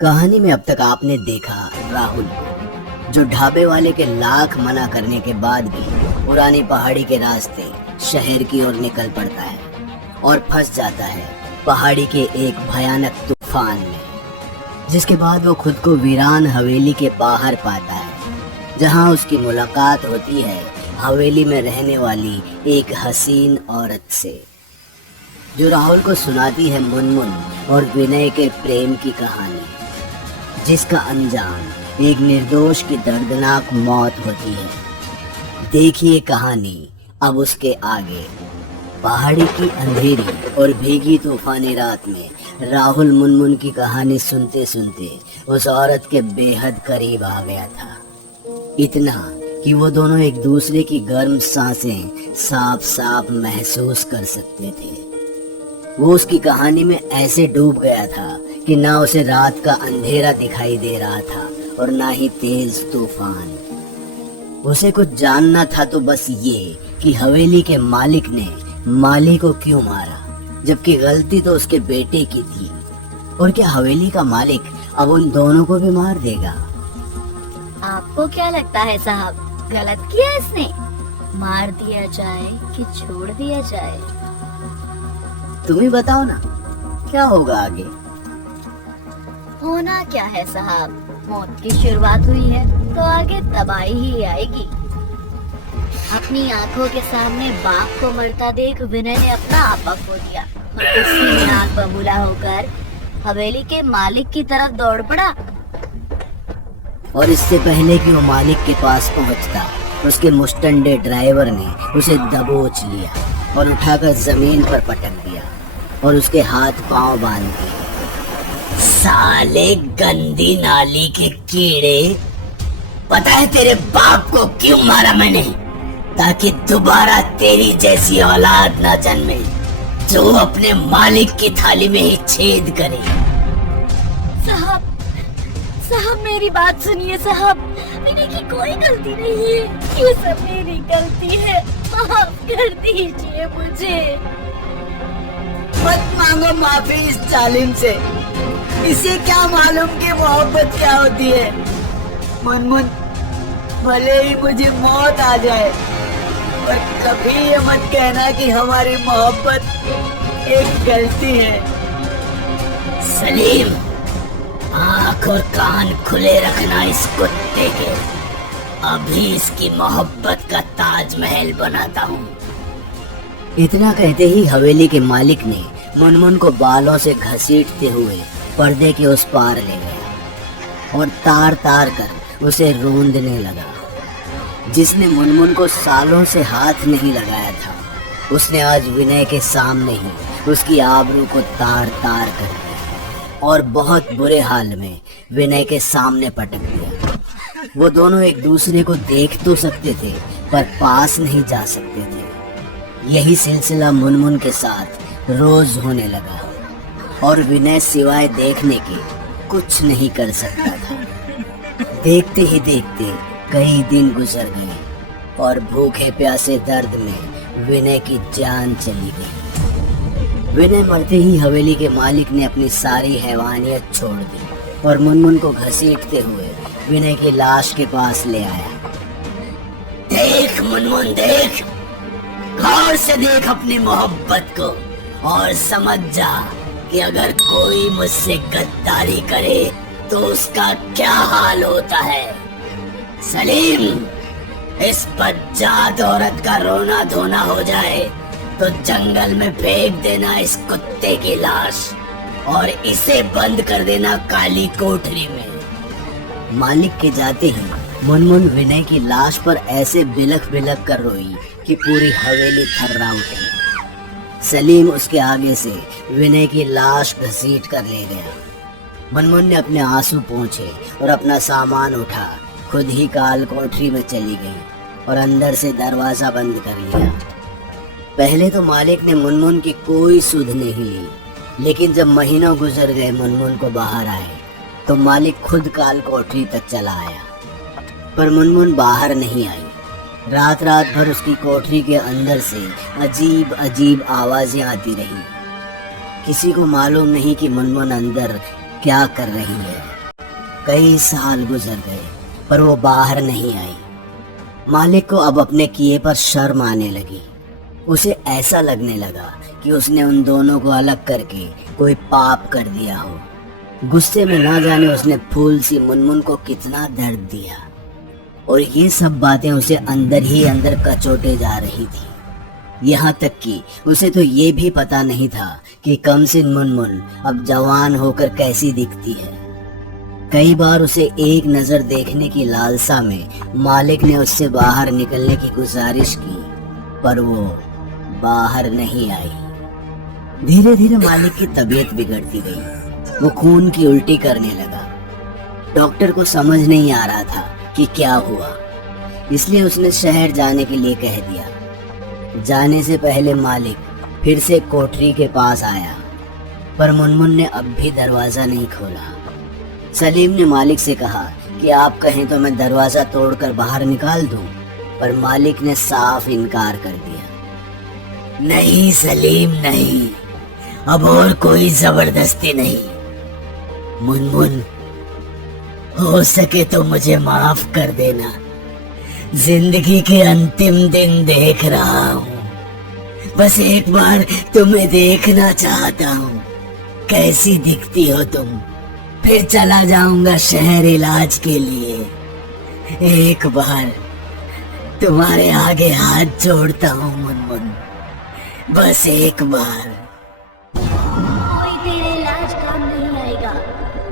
कहानी में अब तक आपने देखा राहुल को, जो ढाबे वाले के लाख मना करने के बाद भी पुरानी पहाड़ी के रास्ते शहर की ओर निकल पड़ता है और फंस जाता है पहाड़ी के एक भयानक तूफान में, जिसके बाद वो खुद को वीरान हवेली के बाहर पाता है, जहां उसकी मुलाकात होती है हवेली में रहने वाली एक हसीन औरत से, जो राहुल को सुनाती है मुनमुन और विनय के प्रेम की कहानी, जिसका अंजाम एक निर्दोष की दर्दनाक मौत होती है। देखिए कहानी अब उसके आगे। पहाड़ी की अंधेरी और भीगी तूफानी रात में राहुल मुनमुन की कहानी सुनते सुनते उस औरत के बेहद करीब आ गया था, इतना कि वो दोनों एक दूसरे की गर्म सांसें साफ साफ महसूस कर सकते थे। वो उसकी कहानी में ऐसे डूब गया था कि ना उसे रात का अंधेरा दिखाई दे रहा था और ना ही तेज तूफान। उसे कुछ जानना था तो बस ये कि हवेली के मालिक ने माली को क्यों मारा, जबकि गलती तो उसके बेटे की थी। और क्या हवेली का मालिक अब उन दोनों को भी मार देगा? आपको क्या लगता है साहब, गलत किया इसने? मार दिया जाए कि छोड़ दिया जाए? तुम ही बताओ ना, क्या होगा आगे? होना क्या है साहब, मौत की शुरुआत हुई है तो आगे तबाही ही आएगी। अपनी आंखों के सामने बाप को मरता देख विनय ने अपना आपा खो दिया और गुस्से में आग बबूला होकर हवेली के मालिक की तरफ दौड़ पड़ा। और इससे पहले कि वो मालिक के पास पहुंचता, उसके मुस्टंडे ड्राइवर ने उसे दबोच लिया और उठाकर जमीन पर पटक दिया और उसके हाथ पांव बांध दिए। साले गंदी नाली के कीड़े, पता है तेरे बाप को क्यों मारा मैंने? ताकि दोबारा तेरी जैसी औलाद ना जन्मे जो अपने मालिक की थाली में ही छेद करे। साहब साहब मेरी बात सुनिए साहब, विनय की कोई गलती नहीं है, ये सब मेरी गलती है, माफ कर दीजिए मुझे। मत मांगो माफी इस जालिम से, इसे क्या मालूम कि मोहब्बत क्या होती है। मुनमुन, भले ही मुझे मौत आ जाए पर कभी ये मत कहना कि हमारी मोहब्बत एक गलती है। सलीम, आँख और कान खुले रखना इस कुत्ते के, अभी इसकी मोहब्बत का ताजमहल बनाता हूँ। इतना कहते ही हवेली के मालिक ने मुनमुन को बालों से घसीटते हुए पर्दे के उस पार ले गया और तार तार कर उसे रोंदने लगा। जिसने मुनमुन को सालों से हाथ नहीं लगाया था, उसने आज विनय के सामने ही उसकी आबरू को तार तार कर दिया और बहुत बुरे हाल में विनय के सामने पटक दिया। वो दोनों एक दूसरे को देख तो सकते थे पर पास नहीं जा सकते थे। यही सिलसिला मुनमुन के साथ रोज होने लगा और विनय सिवाय देखने के कुछ नहीं कर सकता था। देखते ही देखते कई दिन गुजर गए और भूखे प्यासे दर्द में विनय की जान चली गई। विनय मरते ही हवेली के मालिक ने अपनी सारी हैवानियत छोड़ दी और मुनमुन को घसीटते हुए विनय की लाश के पास ले आया। देख मुनमुन, देख, गौर से देख अपनी मोहब्बत को और समझ जा कि अगर कोई मुझसे गद्दारी करे तो उसका क्या हाल होता है। सलीम, इस बज्जात औरत का रोना धोना हो जाए तो जंगल में फेंक देना इस कुत्ते की लाश और इसे बंद कर देना काली कोठरी में। मालिक के जाते ही मुनमुन विनय की लाश पर ऐसे बिलख बिलख कर रोई कि पूरी हवेली थर्रा उठी। सलीम उसके आगे से विनय की लाश घसीट कर ले गया। मुनमुन ने अपने आंसू पोंछे और अपना सामान उठा खुद ही काल कोठरी में चली गई और अंदर से दरवाजा बंद कर लिया। पहले तो मालिक ने मुनमुन की कोई सुध नहीं ली, लेकिन जब महीनों गुजर गए मुनमुन को बाहर आए तो मालिक खुद काल कोठरी तक चला आया, पर मुनमुन बाहर नहीं आई। रात रात भर उसकी कोठरी के अंदर से अजीब अजीब आवाजें आती रही। किसी को मालूम नहीं कि मुनमुन अंदर क्या कर रही है। कई साल गुजर गए पर वो बाहर नहीं आई। मालिक को अब अपने किए पर शर्म आने लगी। उसे ऐसा लगने लगा कि उसने उन दोनों को अलग करके कोई पाप कर दिया हो। गुस्से में ना जाने उसने फूल सी मुनमुन को कितना दर्द दिया, और ये सब बातें उसे अंदर ही अंदर कचोटे जा रही थी। यहाँ तक कि उसे तो ये भी पता नहीं था कि कमसिन मुनमुन अब जवान होकर कैसी दिखती है। कई बार उसे एक नजर देखने की लालसा में मालिक ने उससे बाहर निकलने की गुजारिश की, पर वो बाहर नहीं आई। धीरे धीरे मालिक की तबीयत बिगड़ती गई। वो खून की उल्टी करने लगा। डॉक्टर को समझ नहीं आ रहा था कि क्या हुआ, इसलिए उसने शहर जाने के लिए कह दिया। जाने से पहले मालिक फिर से कोठरी के पास आया, पर मुनमुन ने अब भी दरवाजा नहीं खोला। सलीम ने मालिक से कहा कि आप कहें तो मैं दरवाजा तोड़कर बाहर निकाल दूं, पर मालिक ने साफ इनकार कर दिया। नहीं सलीम नहीं, अब और कोई जबरदस्ती नहीं। मुनमुन, हो सके तो मुझे माफ कर देना। जिंदगी के अंतिम दिन देख रहा हूँ, बस एक बार तुम्हें देखना चाहता हूँ। कैसी दिखती हो तुम, फिर चला जाऊंगा शहर इलाज के लिए। एक बार तुम्हारे आगे हाथ जोड़ता हूँ मुनमुन, बस एक बार। कोई तेरे इलाज काम नहीं आएगा,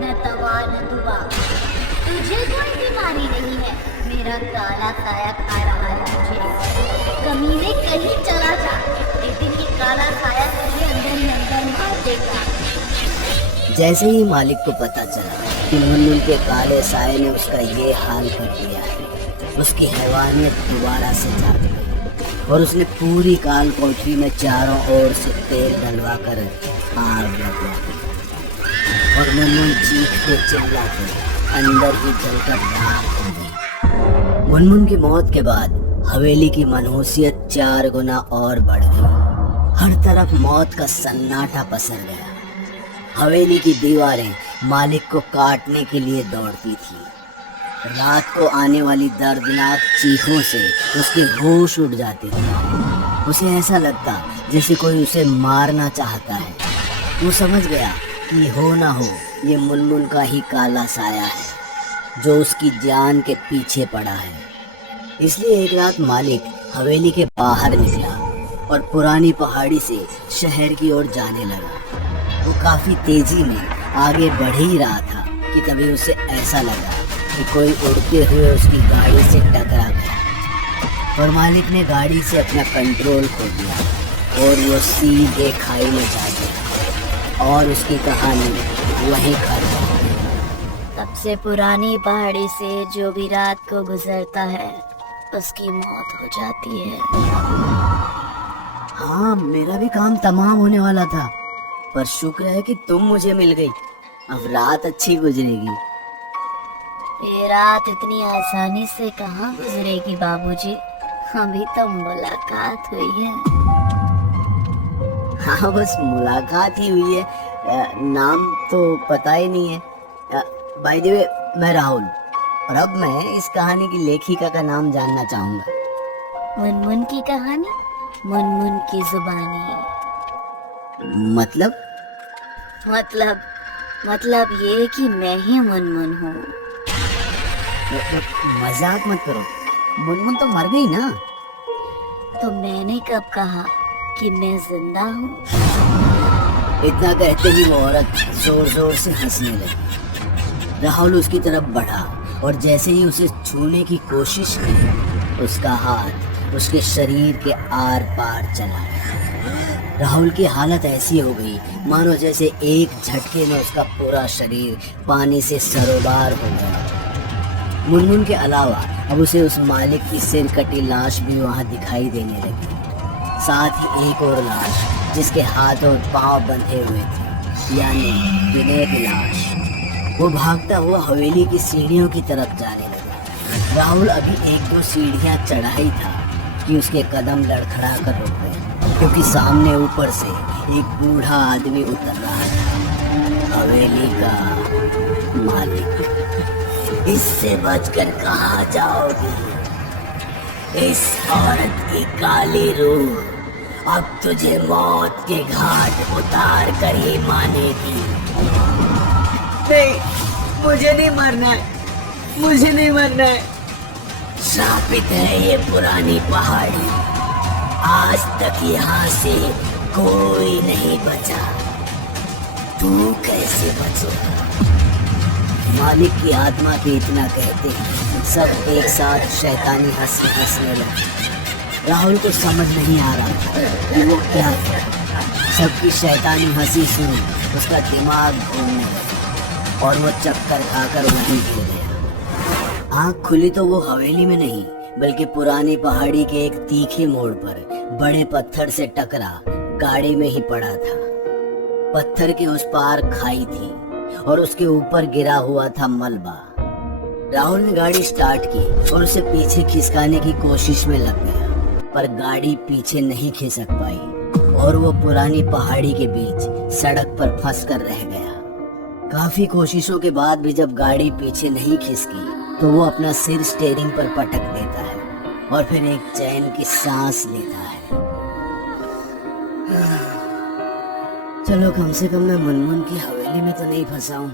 न दवा न दुआ। तुझे कोई बीमारी नहीं है, मेरा काला साया खा रहा है तुझे। कमीने कहीं चला जा, लेकिन ये काला साया तुझे अंदर ही अंदर मार देगा। जैसे ही मालिक को पता चला कि मुनमुन के काले साये ने उसका ये हाल कर दिया है, उसकी हैवानियत दोबारा से जाग गई और उसने पूरी काल कोठरी में चारों ओर से तेल डलवा कर आग लगा दी। और मुनमुन चीखते चिल्लाते अंदर ही जलकर राख हो गई। मुनमुन की मौत के बाद हवेली की मनहूसियत 4 गुना और बढ़ गई। हर तरफ मौत का सन्नाटा पसर गया। हवेली की दीवारें मालिक को काटने के लिए दौड़ती थी। रात को आने वाली दर्दनाक चीखों से उसके होश उड़ जाते थे। उसे ऐसा लगता जैसे कोई उसे मारना चाहता है। वो समझ गया कि हो ना हो ये मुनमुन का ही काला साया है जो उसकी जान के पीछे पड़ा है। इसलिए एक रात मालिक हवेली के बाहर निकला और पुरानी पहाड़ी से शहर की ओर जाने लगा। वो काफी तेजी में आगे बढ़ ही रहा था कि तभी उसे ऐसा लगा कि कोई उड़ते हुए उसकी गाड़ी से टकरा गया और मालिक ने गाड़ी से अपना कंट्रोल खो दिया और वो सीधे खाई में जा गया और उसकी कहानी वहीं खत्म हो गई। सबसे पुरानी पहाड़ी से जो भी रात को गुजरता है उसकी मौत हो जाती है। हाँ, मेरा भी काम तमाम होने वाला था, पर शुक्र है कि तुम मुझे मिल गई। अब रात अच्छी गुजरेगी। ये रात इतनी आसानी से कहाँ गुजरेगी बाबूजी, अभी तो मुलाकात हुई है। हाँ, बस मुलाकात ही हुई है, नाम तो पता ही नहीं है। बाय द वे, मैं राहुल, और अब मैं इस कहानी की लेखिका का नाम जानना चाहूंगा। मुनमुन की कहानी, मुनमुन की जुबानी। मतलब मतलब ये कि मैं ही मुनमुन हूँ। मजाक मत करो, मुनमुन तो मर गई ना। तो मैंने कब कहा कि मैं जिंदा हूँ? इतना कहते ही वो औरत जोर जोर से हंसने लगी। राहुल उसकी तरफ बढ़ा और जैसे ही उसे छूने की कोशिश की, उसका हाथ उसके शरीर के आर पार चला गया। राहुल की हालत ऐसी हो गई मानो जैसे एक झटके में उसका पूरा शरीर पानी से सरोबार हो गया। मुनमुन के अलावा अब उसे उस मालिक की सिर कटी लाश भी वहां दिखाई देने लगी, साथ ही एक और लाश जिसके हाथ और पांव बंधे हुए थे, यानी विनय की लाश। वो भागता हुआ हवेली की सीढ़ियों की तरफ जाने लगा। राहुल अभी 1-2 सीढ़ियां चढ़ा ही था कि उसके कदम लड़खड़ा कर रुक गए, क्योंकि सामने ऊपर से एक बूढ़ा आदमी उतर रहा था। हवेली का मालिक, इससे बचकर कहाँ जाओगी? इस औरत की काली रूह अब तुझे मौत के घाट उतार कर ही मानेगी। नहीं, मुझे नहीं मरना है, मुझे नहीं मरना है। श्रापित है ये पुरानी पहाड़ी, आज तक यहाँ से कोई नहीं बचा, तू कैसे बचेगा? मालिक की आत्मा के इतना कहते हैं सब एक साथ शैतानी हंसी हंसने लगे। राहुल को समझ नहीं आ रहा था कि वो क्या है। सबकी शैतानी हंसी सुनी उसका दिमाग घूमने लगा और वो चक्कर खाकर वहीं गिर गया। आंख खुली तो वो हवेली में नहीं बल्कि पुरानी पहाड़ी के एक तीखे मोड़ पर बड़े पत्थर से टकरा गाड़ी में ही पड़ा था। पत्थर के उस पार खाई थी और उसके ऊपर गिरा हुआ था मलबा। राहुल ने गाड़ी स्टार्ट की और उसे पीछे खिसकाने की कोशिश में लग गया, पर गाड़ी पीछे नहीं खिसक पाई और वो पुरानी पहाड़ी के बीच सड़क पर फंस कर रह गया। काफी कोशिशों के बाद भी जब गाड़ी पीछे नहीं खिसकी तो वो अपना सिर स्टीयरिंग पर पटक देता है और फिर एक चैन की सांस लेता है। चलो कम से कम मैं मुनमुन की हवेली में तो नहीं फंसा हूँ।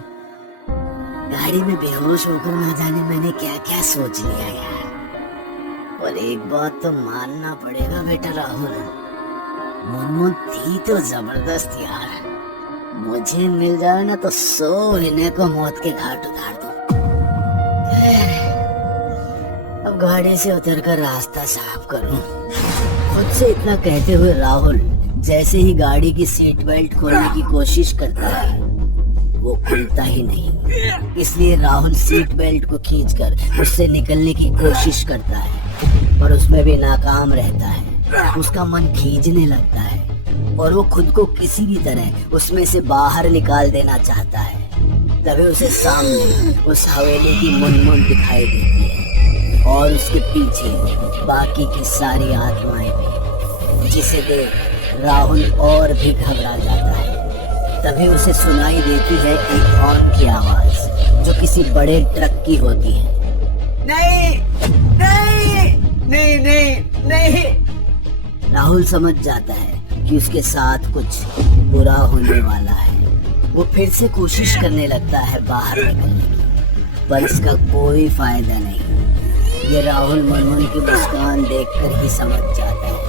गाड़ी में बेहोश होकर ना जाने मैंने क्या क्या सोच लिया यार। और एक बात तो मानना पड़ेगा बेटा राहुल, मुनमुन थी तो जबरदस्त यार। मुझे मिल जाए ना तो 100 इन्हें को मौत के घाट उतार दूं। अब गाड़ी से उतरकर रास्ता साफ करूं। खुद से इतना कहते हुए राहुल जैसे ही गाड़ी की सीट बेल्ट खोलने की कोशिश करता है वो खुलता ही नहीं। इसलिए राहुल सीट बेल्ट को खींचकर उससे निकलने की कोशिश करता है पर उसमें भी नाकाम रहता है। उसका मन खींचने लगता है और वो खुद को किसी भी तरह उसमें से बाहर निकाल देना चाहता है। तभी उसे सामने उस हवेली की मुनमुन दिखाई देती है और उसके पीछे बाकी की सारी आत्माएं भी, जिसे देख राहुल और भी घबरा जाता है। तभी उसे सुनाई देती है एक हॉर्न की आवाज जो किसी बड़े ट्रक की होती है। नहीं नहीं नहीं नहीं नहीं। राहुल समझ जाता है कि उसके साथ कुछ बुरा होने वाला है। वो फिर से कोशिश करने लगता है बाहर निकलने की, पर इसका कोई फायदा नहीं। ये राहुल मुनमुन की मुस्कान देखकर ही समझ जाता है।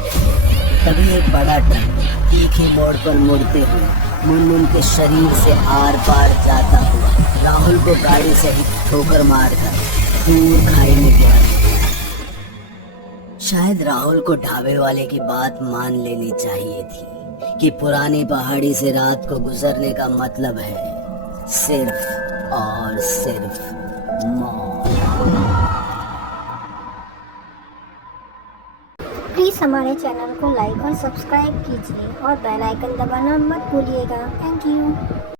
तभी एक बड़ा ट्रक तीखे मोड़ पर मुड़ते हुए मुनमुन के शरीर से आर पार जाता हुआ राहुल को गाड़ी से ही ठोकर मारकर दूर खाई में गिरा दिया। शायद राहुल को ढाबे वाले की बात मान लेनी चाहिए थी कि पुरानी पहाड़ी से रात को गुजरने का मतलब है सिर्फ और सिर्फ मौत। प्लीज़ हमारे चैनल को लाइक और सब्सक्राइब कीजिए और बेल आइकन दबाना मत भूलिएगा। Thank you.